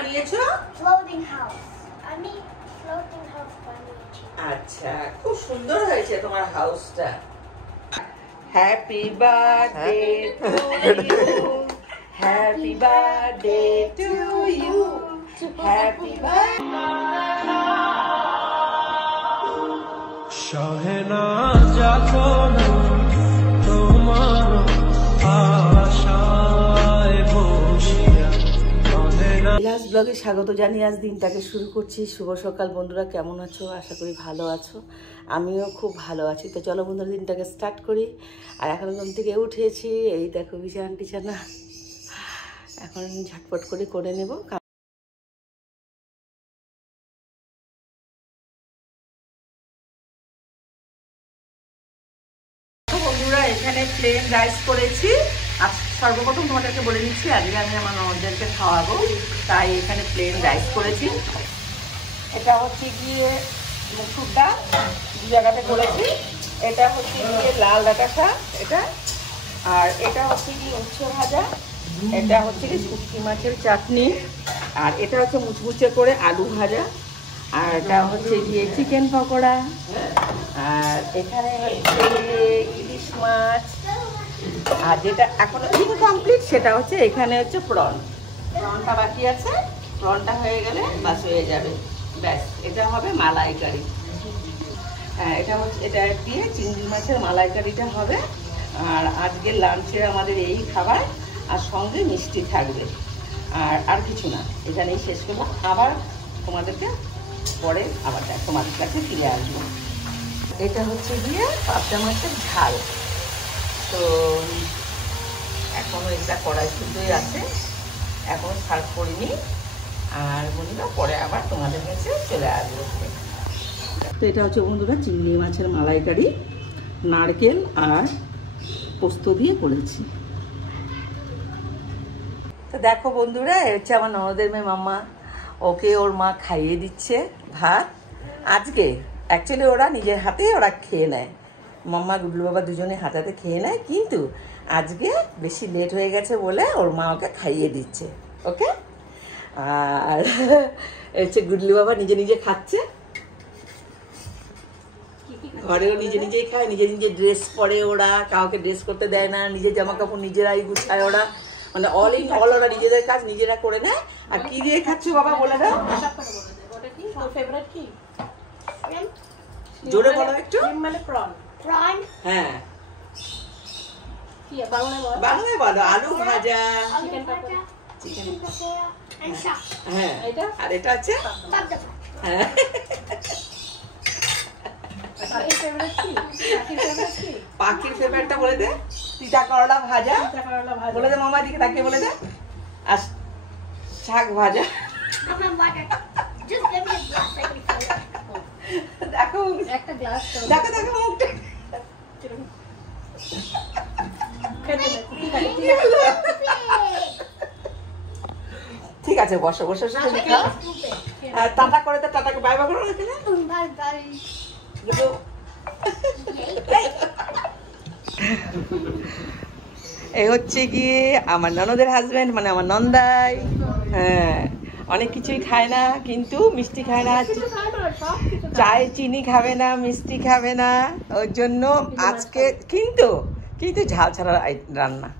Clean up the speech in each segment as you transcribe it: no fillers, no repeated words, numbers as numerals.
বানিয়েছো? Floating house. আমি floating house বানিয়েছি। আচ্ছা, খুব সুন্দর হয়েছে তোমার হাউসটা। Happy birthday to you, happy birthday to you, happy birthday. Shahnaz যখন তোমার আশায় বসিয়া বিলাস ব্লগে স্বাগত জানিয়ে আজ দিনটাকে শুরু করছি। শুভ সকাল বন্ধুরা, কেমন আছো? আশা করি ভালো আছো, আমিও খুব ভালো আছি। তো চলো বন্ধুরা, দিনটাকে স্টার্ট করি। আর এখন ঘুম থেকে উঠেছি, এই দেখো বিছানা টিছানা এখন ঝটপট করে নেব। বন্ধুরা, এখানে প্লেন রাইস করেছি। আর সর্বপ্রথম তোমাদেরকে বলে নিচ্ছি, আজকে আমি আমার ননদদেরকে খাওয়াবো, তাই এখানে প্লেন রাইস করেছি। এটা হচ্ছে গিয়ে মুসুর ডাল, দু জায়গাতে করেছি। এটা হচ্ছে গিয়ে লাল ডাঁটা শাক এটা, আর এটা হচ্ছে গিয়ে উচ্ছে ভাজা, এটা হচ্ছে গিয়ে শুটকি মাছের চাটনি, আর এটা হচ্ছে মুচমুচে করে আলু ভাজা, আর এটা হচ্ছে গিয়ে চিকেন পকোড়া, আর এখানে হচ্ছে ইলিশ মাছ, আর যেটা এখনো ইনকমপ্লিট সেটা হচ্ছে এখানে হচ্ছে প্রনটা বাকি আছে। প্রনটা হয়ে গেলে বাস হয়ে যাবে, ব্যাস। এটা হবে মালাইকারি। হ্যাঁ, এটা হচ্ছে এটা দিয়ে চিংড়ি মাছের মালাইকারিটা হবে। আর আজকের লাঞ্চে আমাদের এই খাবার, আর সঙ্গে মিষ্টি থাকবে, আর কিছু না। এখানেই শেষ করবো। আবার তোমাদেরকে পরে আবার তোমাদের কাছে ফিরে আসবো। এটা হচ্ছে গিয়ে পাবদা মাছের ঝাল। তো এখনো এটা কড়াই শুদ্ধই আছে, এখনো সার্ভ করিনি। আর বন্ধুরা, পরে আবার তোমাদের কাছে চলে আসবো। তো এটা হচ্ছে বন্ধুরা চিংড়ি মাছের মালাইকারি, নারকেল আর পোস্ত দিয়ে করেছি। তো দেখো বন্ধুরা, এ হচ্ছে আমার ননদের মেয়ে মাম্মা। ওকে ওর মা খাইয়ে দিচ্ছে ভাত। আজকে অ্যাকচুয়ালি ওরা নিজের হাতেই ওরা খেয়ে নেয়, মাম্মা গুডলু বাবা দুজনে হাতে খেয়ে নেয়, কিন্তু আজকে বেশি লেট হয়ে গেছে বলে ওর মা ওকে খাইয়ে দিচ্ছে। ওকে, আর হচ্ছে গুডলু বাবা নিজে নিজে খাচ্ছে, ঘরেও নিজে নিজেই খায়, নিজে নিজে ড্রেস পরে ওরা, কাউকে ড্রেস করতে দেয় না, নিজের জামা কাপড় নিজেরাই গুছায় ওরা, মানে অল ইন অল ওরা নিজেদের কাজ নিজেরা করে নেয়। আর কি দিয়ে খাচ্ছে বাবা বলে দাও, জোরে বলো একটু। প্রন। হ্যাঁ, বাংলায় বলো। আলু ভাজা, চিকেন পকোড়া, হ্যাঁ, আর এটা আছে হ্যাঁ পাখির ফেভারিটটা বলে দে। তিতা করলা ভাজা বলে দে, মামা দিকে তাকিয়ে বলে দে। আর শাক ভাজা। দেখো একটা গ্লাস, দেখো দেখো মুখটা। ঠিক আছে, বসো বসে খাও। টাটা করে তো, টাটাকে বাই বাই করো। Bye bye. এই হচ্ছে গিয়ে আমার ননদের হাজবেন্ড, মানে আমার নন্দাই। হ্যাঁ, অনেক কিছুই খায় না, কিন্তু মিষ্টি খায় না, চায় চিনি খাবে না, মিষ্টি খাবে না, ওর জন্য আজকে কিন্তু ঝাল ছাড়া রান্না।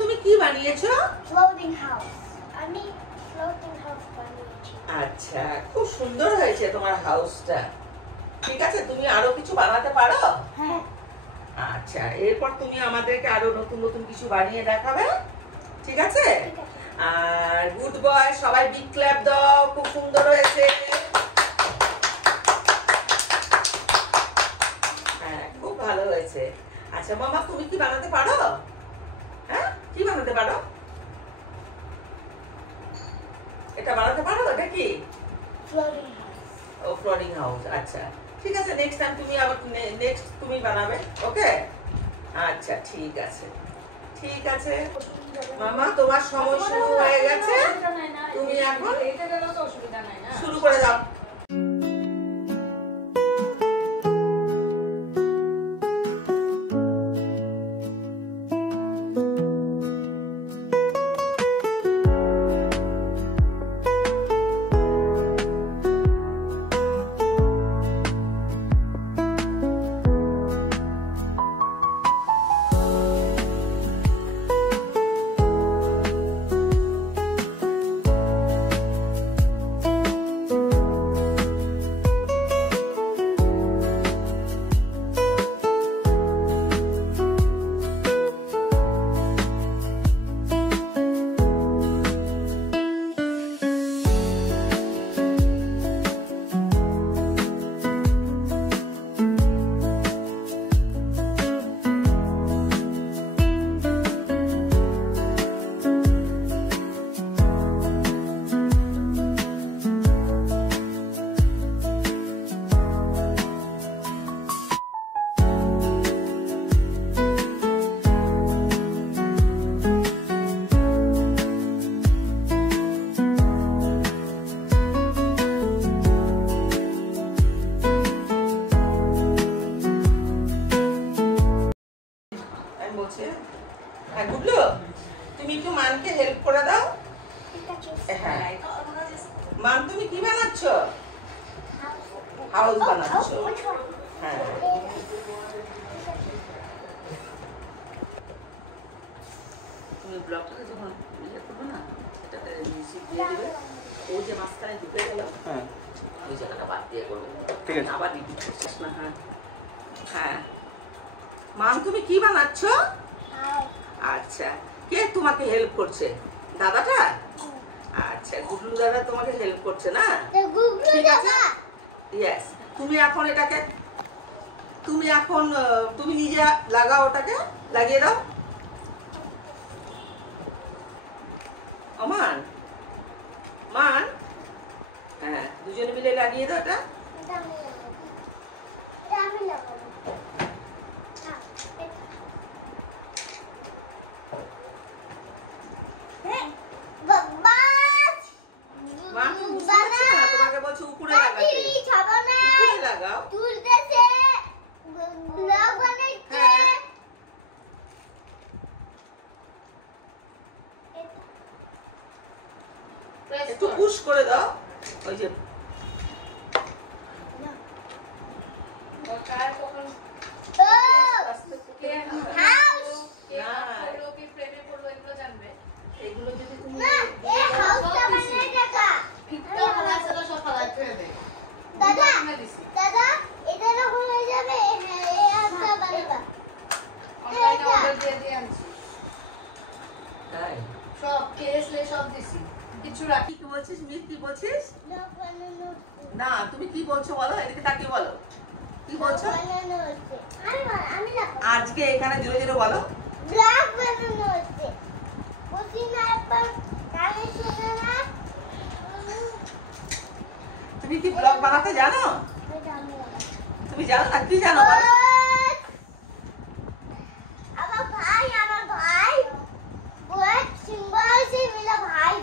তুমি কি বানিয়েছো? Floating house. আমি ফ্লোটিং হাউস বানিয়েছি। আচ্ছা, খুব সুন্দর হয়েছে তোমার হাউসটা। ঠিক আছে, তুমি আরো কিছু বানাতে পারো? হ্যাঁ। আচ্ছা, এরপর তুমি আমাদেরকে আরো নতুন নতুন কিছু বানিয়ে দেখাবে, ঠিক আছে? আর গুড বয়, সবাই বিগ ক্ল্যাপ দাও। খুব সুন্দর হয়েছে, হ্যাঁ, খুব ভালো হয়েছে। আচ্ছা মামা, তুমি কি বানাতে পারো? হ্যাঁ, কি বানাতে পারো? এটা বানাতে পারো? এটা কি? Floating house. ও, ফ্লোটিং হাউস। আচ্ছা ঠিক আছে, নেক্সট টাইম তুমি আবার নেক্সট তুমি বানাবে। ওকে, আচ্ছা ঠিক আছে, ঠিক আছে মামা, তোমার সময় শুরু হয়ে গেছে, তুমি এখন শুরু করে দাও। তুমি একটু মানকে হেল্প করে দাও। ঠিক আছে। হ্যাঁ মান তুমি কি বানাচ্ছ? হাউস বানাচ্ছ। হ্যাঁ তুমি ব্লগটাকে যখন ইয়ে করবে না এটাতে মিউজিক দিয়ে দিবে, ও যে মাঝখানে ঢুকে গেল হ্যাঁ ওই জায়গাটা বাদ দিয়ে করবে। ঠিক আছে। আবার রিপিট করছিস না। হ্যাঁ হ্যাঁ মান তুমি কি বানাচ্ছ? আচ্ছা কে তোমাকে হেল্প করছে? দাদাটা? আচ্ছা গুগলু দাদা তোমাকে হেল্প করছে না? ঠিক আছে ইয়েস। তুমি এখন এটাকে তুমি নিজে লাগাও, ওটাকে লাগিয়ে দাও। মান মান হ্যাঁ দুজনে মিলে লাগিয়ে দাও এটা। মা তুমি বুঝতে পারছো না? তোমাকে বলছো উপরে লাগাতে। উপরে লাগাও। হ্যাঁ একটু পুশ করে দাও। ওই যে এগুলো যদি তুমি তাই সব কেসলে সব দিছি কিছু রাখি। কি বলছিস মিত? কি বলছিস? না তুমি কি বলছো বলো, এদিকে তাকিয়ে বলো কি বলছো। আজকে এখানে জোরে জোরে বলো। তুমি কি ব্লগ বানাতে জানো? তুমি জানো না? কি জানো বলো? আমার ভাই বহুত সিম্বল সে মিলা ভাই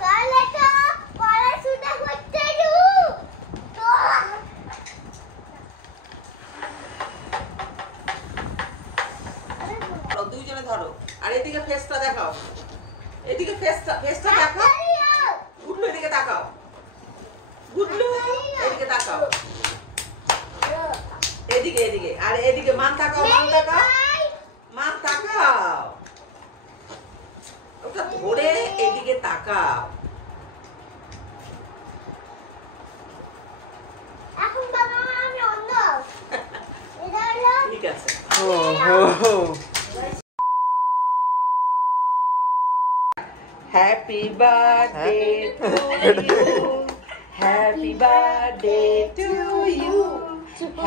তাহলে তো পড়াশোনা করতে তো দুইজনে ধরো আর এদিকে ফেসটা দেখাও। এদিকে ফেসটা দেখাও। গুডলু এদিকে তাকাও। গুডলু এদিকে তাকাও। এদিকে আর এদিকে মান তাকাও। মান তাকাও। ওটা ধরে এদিকে তাকাও। এখন বাবা আমি অন্য এটা হলো ঠিক আছে। Happy birthday to you. Happy birthday to you.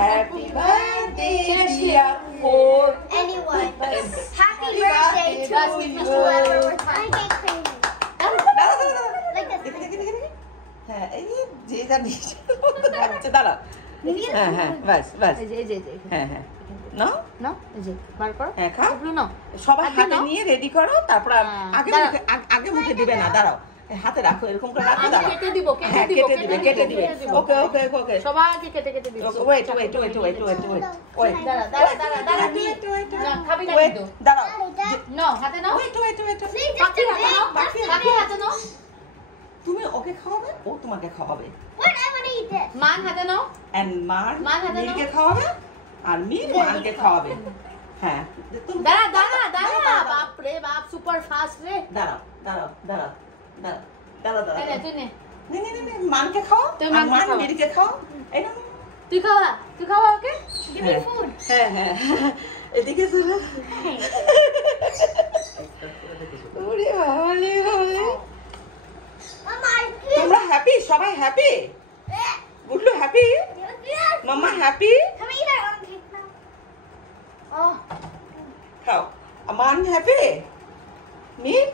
Happy birthday dear for anyone. Happy birthday birthday to to you. whoever was crazy. Like a হ্যাঁ এই যে জানি দাঁড়া। হ্যাঁ হ্যাঁ বাস হ্যাঁ হ্যাঁ নাও হ্যাঁ খাও। সবাই হাতে নিয়ে রেডি করো, তারপর আগে মুখে দিবে না, দাঁড়াও হাতে রাখো এরকম করে রাখো। দাঁড়াও হ্যাঁ কেটে দিবে। ওকে সবাইকে কেটে দিবি। ওয়েট দাঁড়াও নাও হাতে নাও। বাকি হাতে নাও। তুমি ওকে খাওয়াবে, ও তোমাকে খাওয়াবে। what I want to eat it. মান হাতে নাও। এন্ড মান মান হাতে নাও। মিলকে খাওয়াবে আর মিল মানকে খাওয়াবে। হ্যাঁ তুমি দাঁড়া বাপ রে বাপ সুপার ফাস্ট রে। দাঁড়াও এই নে তুই নে। নে মানকে খাও তুই আর মানকে মান খাওয়া। মিলকে খাও। এই না তুই খাওয়া ওকে। Give me food. হ্যাঁ এদিকে চলো। ওরে বাবা রে বাবা। Mama, I তোমরা হ্যাপি? সবাই হ্যাপি? গুডলু হ্যাপি? মাম্মা happy? Come eat it on cake now. Oh. খাও। মান হ্যাপি? মিল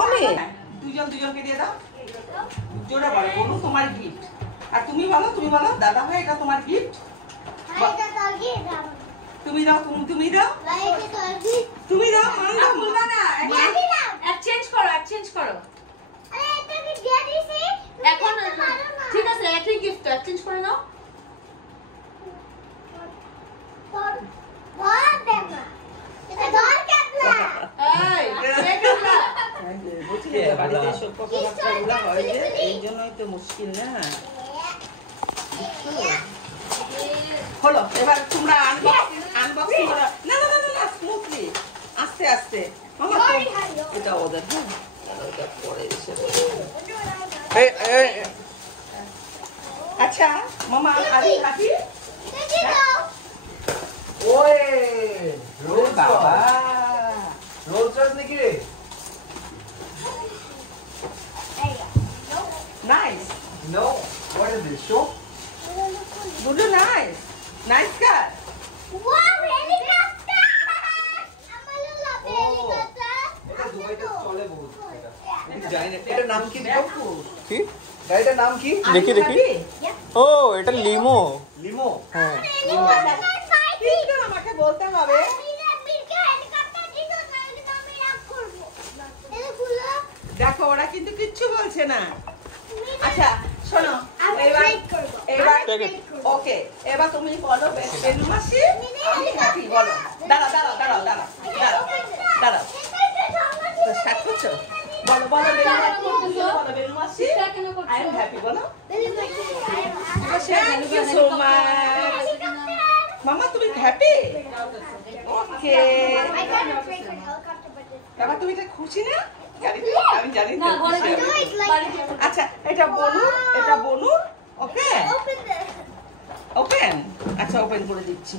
অমিল দুজনকে দিয়ে দাও। জোরে বলো বলো তোমার গিফট। আর তুমি বলো দাদা ভাই এটা তোমার গিফট। তুমি দাও তুমি দাও মান দাও। এক্সচেঞ্জ করো। এখন ঠিক আছে একই গিফট তো এক্সচেঞ্জ করে নাও। What? ঠান্ডা হয় যে এই জন্যই তো মুশকিল না। হলো এবার তোমরা আনবক্সিং করো। না না না না স্মুথলি আস্তে আস্তে। মামা এটা ওদের হ্যাঁ এটা পরে এসে আচ্ছা মামা আরে কাটি ওই রোজ বাবা রোজ নাকি রে? Nice No. What is this? Show? Good nice nice car Wow, helicopter! আমার love helicopter. এটা দুবাইতে চলে বহুত এটা। আমি জানি না এটার নাম কি দিও? কি গাড়িটার নাম কি? দেখি দেখি ও এটা লিমো লিমো। হ্যাঁ আমাকে বলতে হবে দেখো ওরা কিন্তু কিচ্ছু বলছে না। আচ্ছা শোনো এবার ওকে এবার তুমি বলো বেলু মাসি আমি হ্যাপি বলো। দাঁড়াও দাঁড়াও দাঁড়াও দাঁড়াও দাঁড়াও দাঁড়াও তো স্টার্ট করছো বলো বলো বেলু মাসি আই এম হ্যাপি বলো। থ্যাংক ইউ সো মাচ মামা তুমি হ্যাপি ওকে এবার তুমি এটা খুশি না আমি জানি না আচ্ছা এটা বনু ওকে ওপেন আচ্ছা ওপেন করে দিচ্ছি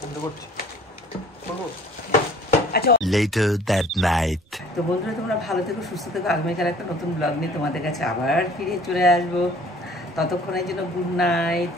বন্ধ করছি আচ্ছা Later that night. তো বন্ধুরা তোমরা ভালো থেকো সুস্থ থেকো আগামীকাল একটা নতুন ব্লগ নিয়ে তোমাদের কাছে আবার ফিরে চলে আসবো ততক্ষণের জন্য গুড নাইট।